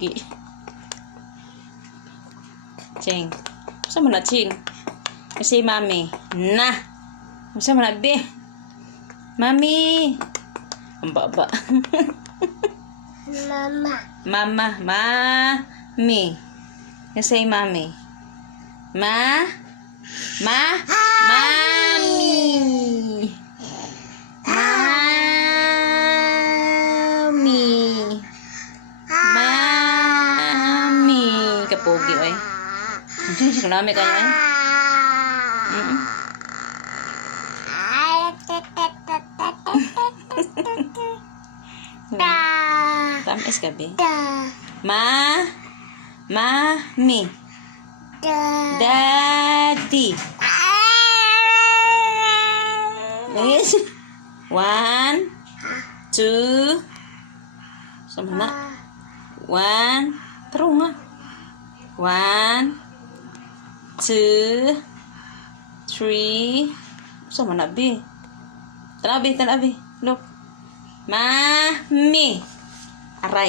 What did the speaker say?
pogi. Ching. Saan mo na, Ching? Kasi mami. Na. Saan mo na, be? Mami. Ang baba. Mama. Mama. Mami. Kasi mami. Mami. Mami. Mami. Kapogi, oy. Diyan siya kalami ka niya. Tamis ka, be. Mami. Daddy. Yes. 1, 2. Sama na. 1. Taro nga. 1, 2, 3. Sama na, be. Tanabi. Look. Mami. Aray.